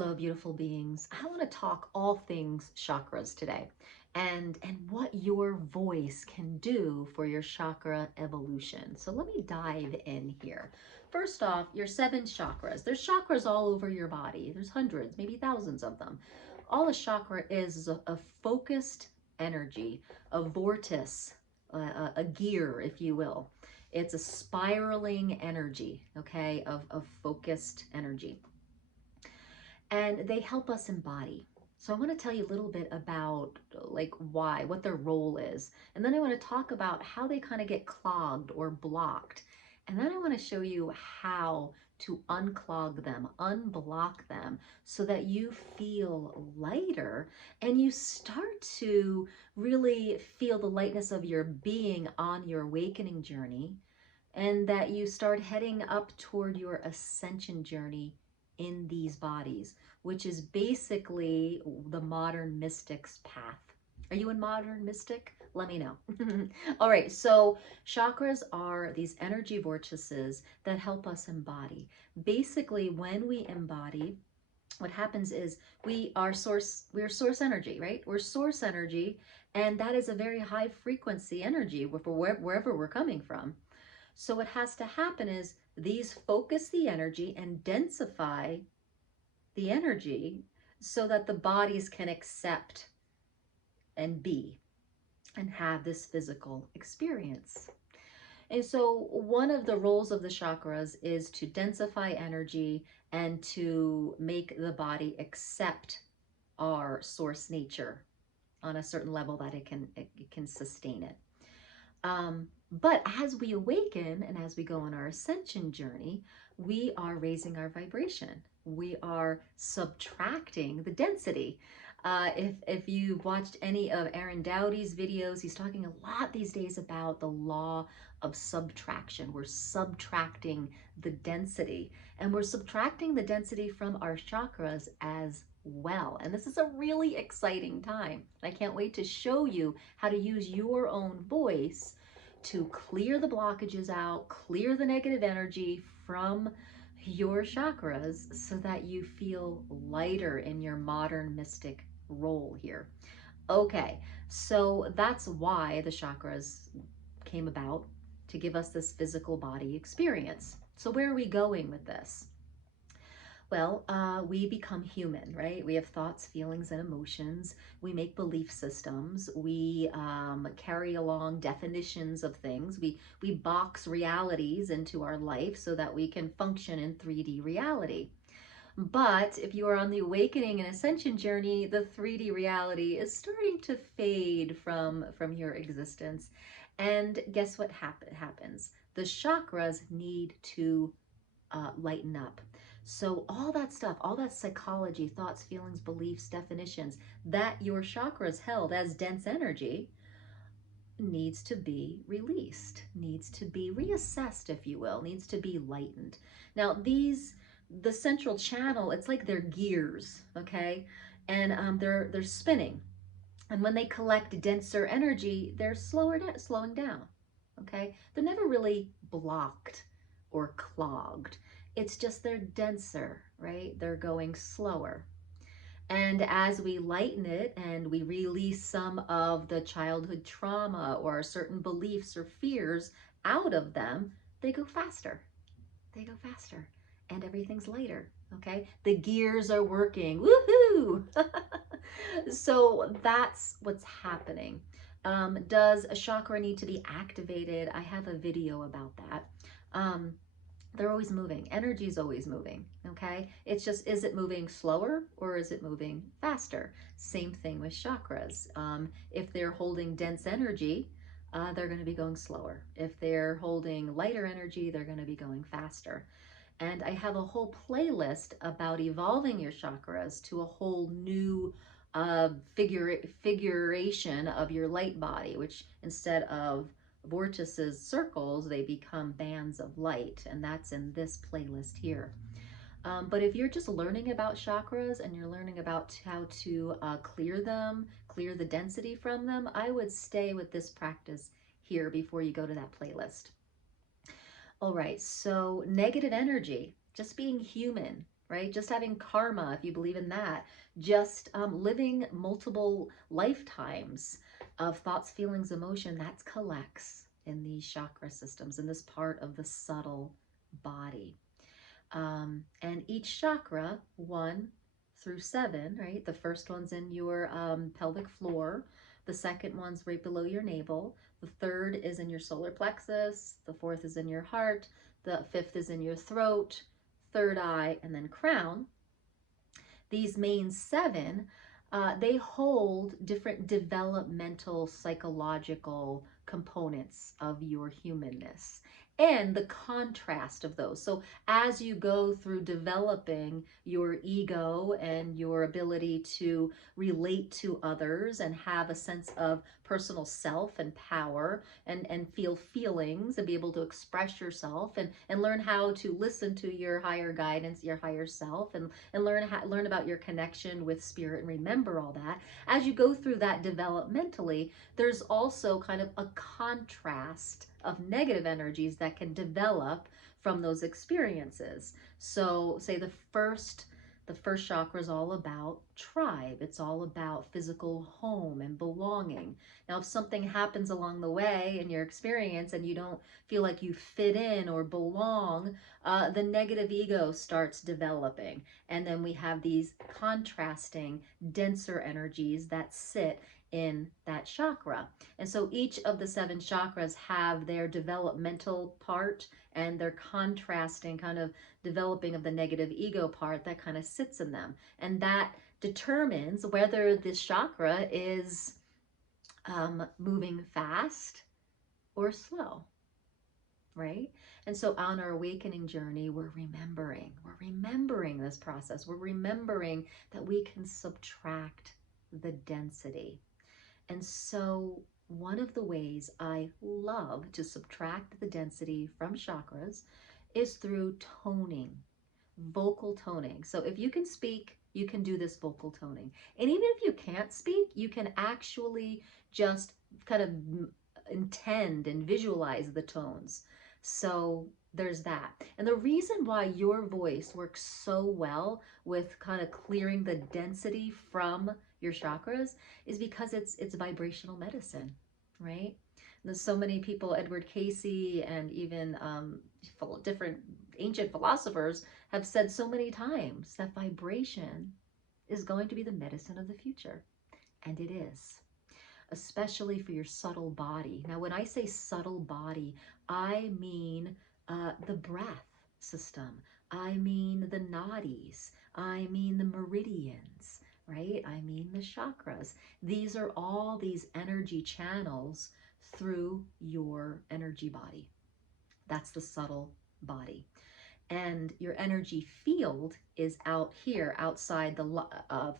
Hello, beautiful beings. I want to talk all things chakras today and what your voice can do for your chakra evolution. So let me dive in here. First off, your 7 chakras. There's chakras all over your body. There's hundreds, maybe thousands of them. All a chakra is a focused energy, a vortice, a gear, if you will. It's a spiraling energy, okay, of focused energy, and they help us embody. So I want to tell you a little bit about like why, what their role is. And then I want to talk about how they kind of get clogged or blocked. And then I want to show you how to unclog them, unblock them so that you feel lighter and you start to really feel the lightness of your being on your awakening journey, and that you start heading up toward your ascension journey in these bodies, which is basically the modern mystic's path. Are you a modern mystic? Let me know. All right, so chakras are these energy vortices that help us embody. Basically, when we embody, what happens is we're source energy, right? We're source energy, and that is a very high frequency energy for wherever we're coming from. So what has to happen is these focus the energy and densify the energy so that the bodies can accept and be and have this physical experience. And so one of the roles of the chakras is to densify energy and to make the body accept our source nature on a certain level that it can sustain it. But as we awaken and as we go on our ascension journey, we are raising our vibration. We are subtracting the density. If you've watched any of Aaron Dowdy's videos, he's talking a lot these days about the law of subtraction. We're subtracting the density, and we're subtracting the density from our chakras as well. And this is a really exciting time. I can't wait to show you how to use your own voice to clear the blockages out, clear the negative energy from your chakras so that you feel lighter in your modern mystic role here. Okay, so that's why the chakras came about, to give us this physical body experience. So where are we going with this? Well, we become human, right? We have thoughts, feelings, and emotions. We make belief systems. We carry along definitions of things. We box realities into our life so that we can function in 3D reality. But if you are on the awakening and ascension journey, the 3D reality is starting to fade from your existence. And guess what happens? The chakras need to lighten up. So all that stuff, all that psychology, thoughts, feelings, beliefs, definitions that your chakras held as dense energy needs to be released, needs to be reassessed, if you will, needs to be lightened. Now the central channel, it's like they're gears, okay? And they're spinning. And when they collect denser energy, they're slowing down, okay? They're never really blocked or clogged. It's just they're denser, right? They're going slower. And as we lighten it and we release some of the childhood trauma or certain beliefs or fears out of them, they go faster. They go faster and everything's lighter, okay? The gears are working, woohoo! So that's what's happening. Does a chakra need to be activated? I have a video about that. They're always moving. Energy is always moving, okay? It's just, is it moving slower or is it moving faster? Same thing with chakras. If they're holding dense energy, they're going to be going slower. If they're holding lighter energy, they're going to be going faster. And I have a whole playlist about evolving your chakras to a whole new figuration of your light body, which instead of vortices, circles, they become bands of light, and that's in this playlist here. But if you're just learning about chakras and you're learning about how to clear them, clear the density from them, I would stay with this practice here before you go to that playlist. All right, so negative energy, just being human, right? Just having karma, if you believe in that, just living multiple lifetimes of thoughts, feelings, emotion, that collects in these chakra systems, in this part of the subtle body. And each chakra, 1 through 7, right? The first one's in your pelvic floor. The second one's right below your navel. The third is in your solar plexus. The fourth is in your heart. The fifth is in your throat, third eye, and then crown. These main 7, they hold different developmental psychological components of your humanness and the contrast of those. So as you go through developing your ego and your ability to relate to others and have a sense of personal self and power and feel feelings and be able to express yourself and learn how to listen to your higher guidance, your higher self, and learn about your connection with spirit and remember all that. As you go through that developmentally, there's also kind of a contrast of negative energies that can develop from those experiences. So say the first chakra is all about tribe. It's all about physical home and belonging. Now, if something happens along the way in your experience and you don't feel like you fit in or belong, the negative ego starts developing. And then we have these contrasting, denser energies that sit in that chakra. And so each of the 7 chakras have their developmental part and their contrasting kind of developing of the negative ego part that kind of sits in them. And that determines whether this chakra is moving fast or slow, right? And so on our awakening journey, we're remembering this process. We're remembering that we can subtract the density. And so one of the ways I love to subtract the density from chakras is through toning, vocal toning. So if you can speak, you can do this vocal toning. And even if you can't speak, you can actually just kind of intend and visualize the tones. So there's that. And the reason why your voice works so well with kind of clearing the density from your chakras is because it's vibrational medicine, right? There's so many people, Edward Casey and even different ancient philosophers have said so many times that vibration is going to be the medicine of the future. And it is, especially for your subtle body. Now, when I say subtle body, I mean the breath system. I mean the nadis. I mean the meridians, right? I mean the chakras. These are all these energy channels through your energy body. That's the subtle body. And your energy field is out here, outside the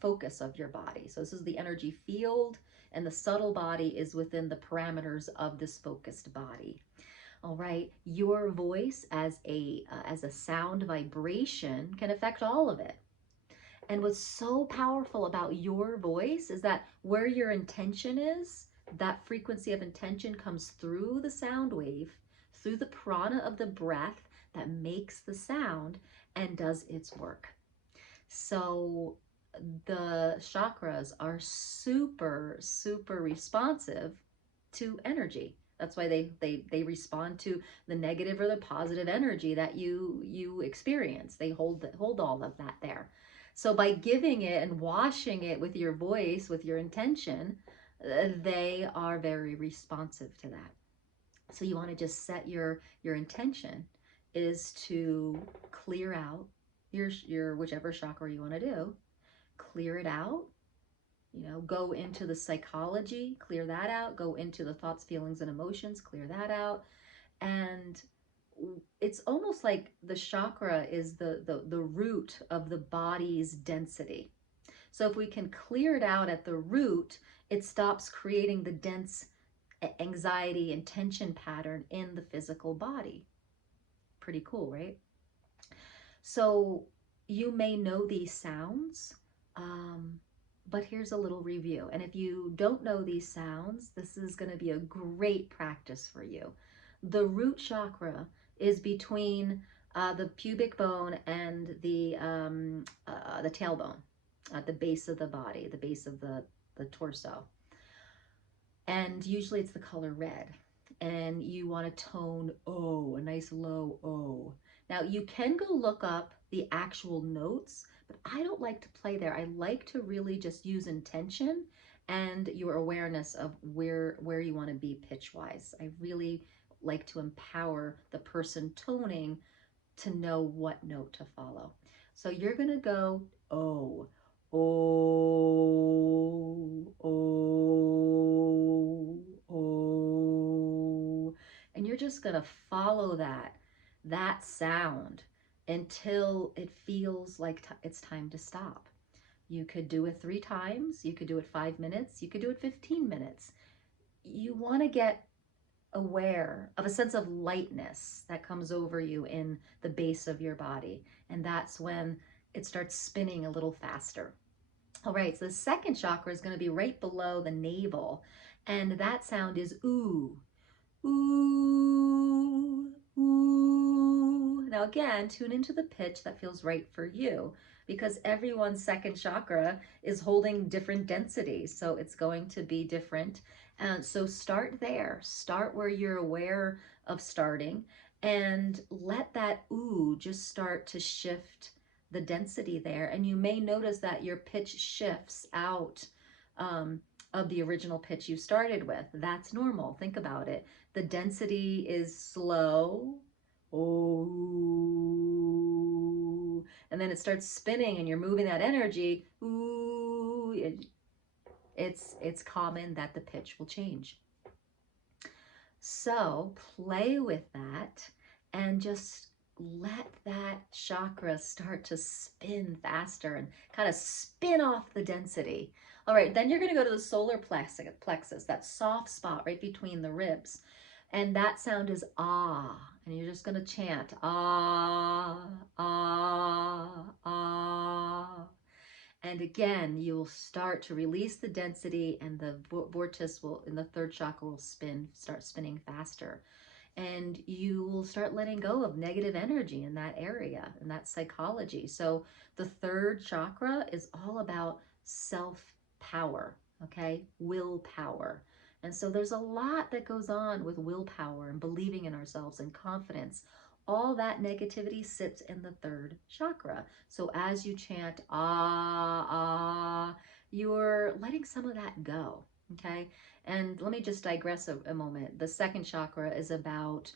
focus of your body. So this is the energy field, and the subtle body is within the parameters of this focused body. All right, your voice as a sound vibration can affect all of it. And what's so powerful about your voice is that where your intention is, that frequency of intention comes through the sound wave, through the prana of the breath that makes the sound and does its work. So the chakras are super, super responsive to energy. That's why they respond to the negative or the positive energy that you experience. They hold all of that there. So by giving it and washing it with your voice, with your intention, they are very responsive to that. So you want to just set your intention is to clear out your whichever chakra you want to do, clear it out, go into the psychology, clear that out, go into the thoughts, feelings, and emotions, clear that out. And it's almost like the chakra is the root of the body's density. So if we can clear it out at the root, it stops creating the dense anxiety and tension pattern in the physical body. Pretty cool, right? So you may know these sounds, but here's a little review. And if you don't know these sounds, this is going to be a great practice for you. The root chakra is between the pubic bone and the tailbone at the base of the body, the base of the torso. And usually it's the color red. And you want to tone O, a nice low O. Now you can go look up the actual notes, but I don't like to play there. I like to really just use intention and your awareness of where you want to be pitch-wise. I really like to empower the person toning to know what note to follow. So you're going to go O, O, O, O, and you're just going to follow that sound until it feels like it's time to stop. You could do it 3 times, you could do it 5 minutes, you could do it 15 minutes. You want to get aware of a sense of lightness that comes over you in the base of your body. And that's when it starts spinning a little faster. All right, so the second chakra is going to be right below the navel. And that sound is ooh, ooh, ooh. Now again, tune into the pitch that feels right for you, because everyone's second chakra is holding different densities. So it's going to be different. And so start there. Start where you're aware of starting and let that ooh just start to shift the density there. And you may notice that your pitch shifts out of the original pitch you started with. That's normal. Think about it. The density is slow. Ooh. And then it starts spinning and you're moving that energy. Ooh. It's common that the pitch will change. So play with that and just let that chakra start to spin faster and kind of spin off the density. All right, then you're going to go to the solar plexus, that soft spot right between the ribs. And that sound is ah. And you're just going to chant ah, ah, ah. And again, you'll start to release the density and the vortex will, in the third chakra, will start spinning faster. And you will start letting go of negative energy in that area, and that psychology. So the third chakra is all about self-power, okay? Willpower. And so there's a lot that goes on with willpower and believing in ourselves and confidence. All that negativity sits in the third chakra. So as you chant, ah, ah, you're letting some of that go, okay? And let me just digress a moment. The second chakra is about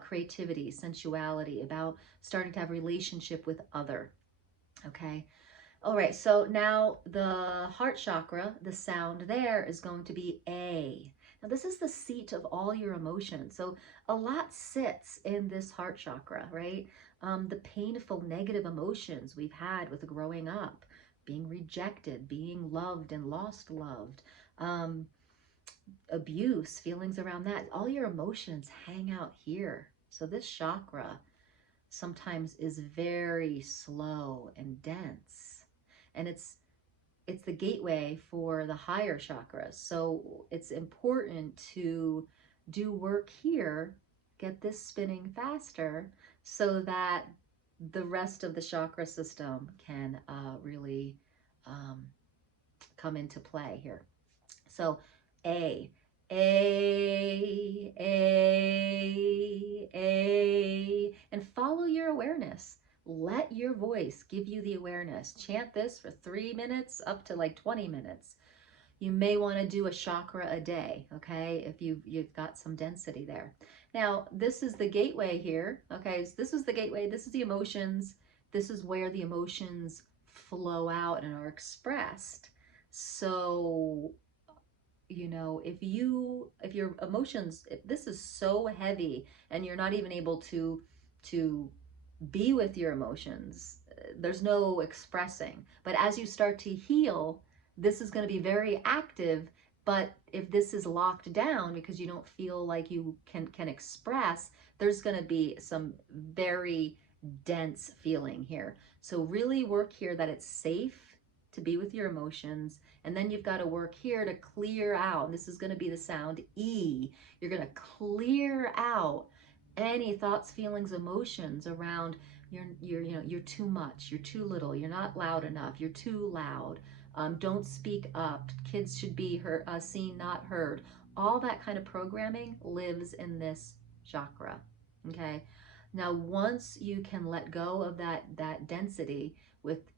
creativity, sensuality, about starting to have relationship with other, okay? All right, so now the heart chakra, the sound there is going to be A. Now this is the seat of all your emotions. So a lot sits in this heart chakra, right? The painful negative emotions we've had with growing up, being rejected, being loved and lost loved, abuse, feelings around that. All your emotions hang out here. So this chakra sometimes is very slow and dense. And it's the gateway for the higher chakras. So it's important to do work here, get this spinning faster so that the rest of the chakra system can really come into play here. So A, and follow your awareness. Let your voice give you the awareness. Chant this for 3 minutes up to like 20 minutes. You may want to do a chakra a day, okay, if you've got some density there. Now, this is the gateway here, okay? So this is the gateway. This is the emotions. This is where the emotions flow out and are expressed. So, you know, if your emotions, if this is so heavy and you're not even able to be with your emotions, there's no expressing. But as you start to heal, this is going to be very active. But if this is locked down because you don't feel like you can express, there's going to be some very dense feeling here. So really work here that it's safe to be with your emotions. And then you've got to work here to clear out. And this is going to be the sound E. You're going to clear out Any thoughts, feelings, emotions around you're too much, you're too little, you're not loud enough, you're too loud, don't speak up, kids should be heard, seen, not heard. All that kind of programming lives in this chakra. Okay. Now, once you can let go of that density with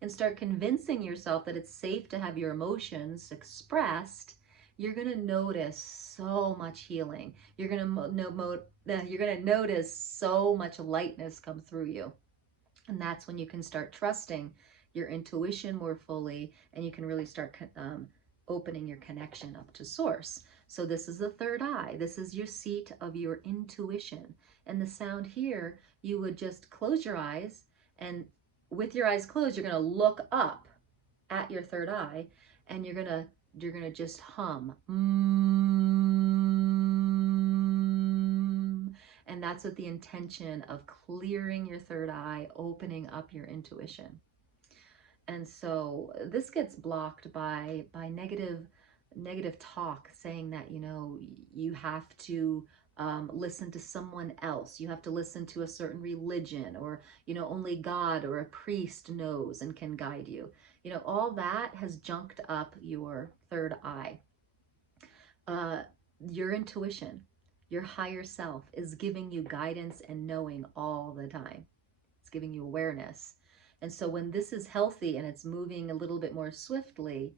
and start convincing yourself that it's safe to have your emotions expressed, you're going to notice so much healing. You're going to notice so much lightness come through you. And that's when you can start trusting your intuition more fully, and you can really start opening your connection up to source. So this is the third eye. This is your seat of your intuition. And the sound here, you would just close your eyes, and with your eyes closed, you're going to look up at your third eye, and you're going to just hum. And that's with the intention of clearing your third eye, opening up your intuition. And so this gets blocked by negative talk, saying that, you have to listen to someone else. You have to listen to a certain religion, or, only God or a priest knows and can guide you. All that has junked up your third eye. Your intuition, your higher self is giving you guidance and knowing all the time. It's giving you awareness. And so when this is healthy and it's moving a little bit more swiftly,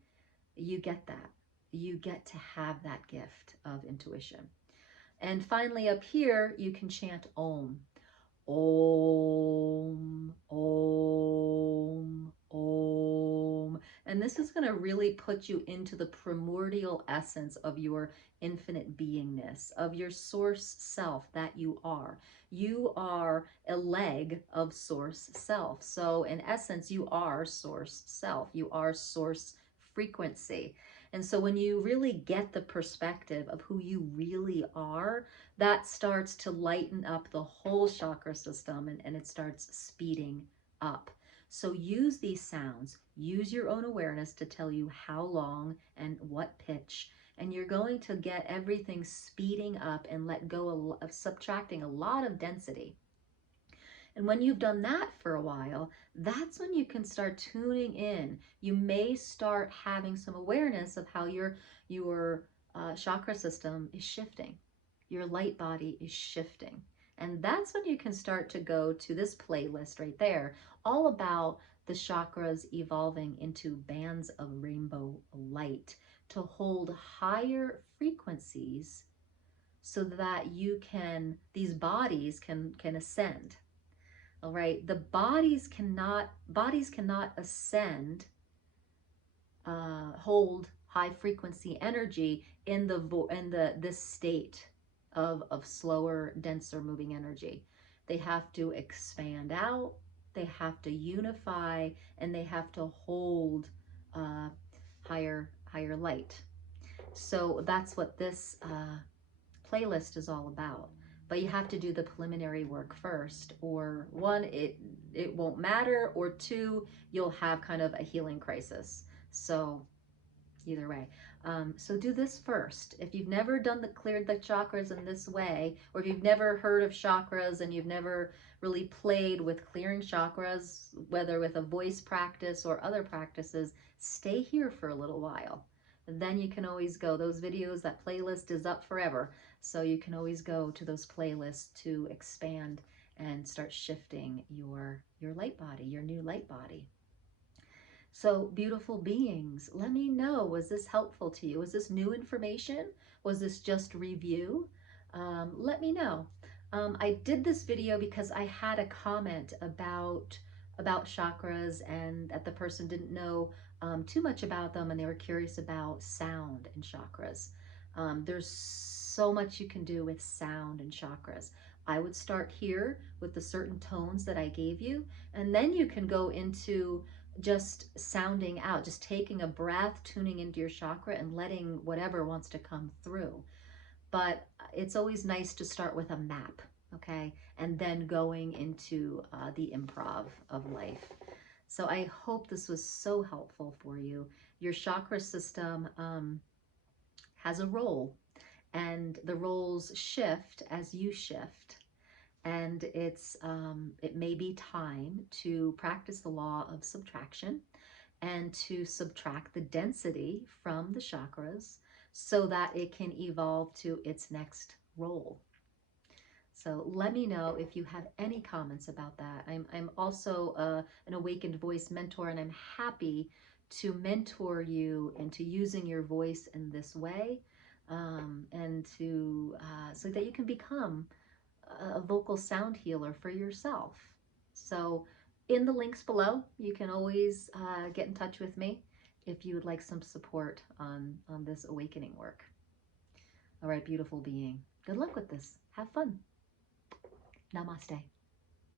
you get that. You get to have that gift of intuition. And finally, up here, you can chant Om. Om, Om, Om. And this is going to really put you into the primordial essence of your infinite beingness, of your source self that you are. You are a leg of source self. So in essence, you are source self. You are source frequency. And so when you really get the perspective of who you really are, that starts to lighten up the whole chakra system, and it starts speeding up. So use these sounds, use your own awareness to tell you how long and what pitch, and you're going to get everything speeding up and let go of subtracting a lot of density. And when you've done that for a while, that's when you can start tuning in. You may start having some awareness of how your chakra system is shifting. Your light body is shifting. And that's when you can start to go to this playlist right there, all about the chakras evolving into bands of rainbow light to hold higher frequencies so that these bodies can ascend. All right, the bodies cannot ascend, hold high frequency energy in this state of slower, denser moving energy. They have to expand out, they have to unify, and they have to hold higher light. So that's what this playlist is all about. But you have to do the preliminary work first, or one, it won't matter, or two, you'll have kind of a healing crisis. So either way. So do this first. If you've never cleared the chakras in this way, or if you've never heard of chakras and you've never really played with clearing chakras, whether with a voice practice or other practices, stay here for a little while. And then you can always go, those videos, that playlist is up forever. So you can always go to those playlists to expand and start shifting your light body, your new light body. So beautiful beings, let me know, was this helpful to you? Was this new information? Was this just review? Let me know. I did this video because I had a comment about chakras, and that the person didn't know too much about them, and they were curious about sound and chakras. There's so much you can do with sound and chakras. I would start here with the certain tones that I gave you, and then you can go into just sounding out, just taking a breath, tuning into your chakra and letting whatever wants to come through. But it's always nice to start with a map, okay? And then going into the improv of life. So I hope this was so helpful for you. Your chakra system has a role, and the roles shift as you shift. And it may be time to practice the law of subtraction and to subtract the density from the chakras so that it can evolve to its next role. So let me know if you have any comments about that. I'm also an awakened voice mentor, and I'm happy to mentor you into using your voice in this way, and to so that you can become a vocal sound healer for yourself. So in the links below, you can always get in touch with me if you would like some support on this awakening work. All right, beautiful being. Good luck with this. Have fun. Namaste.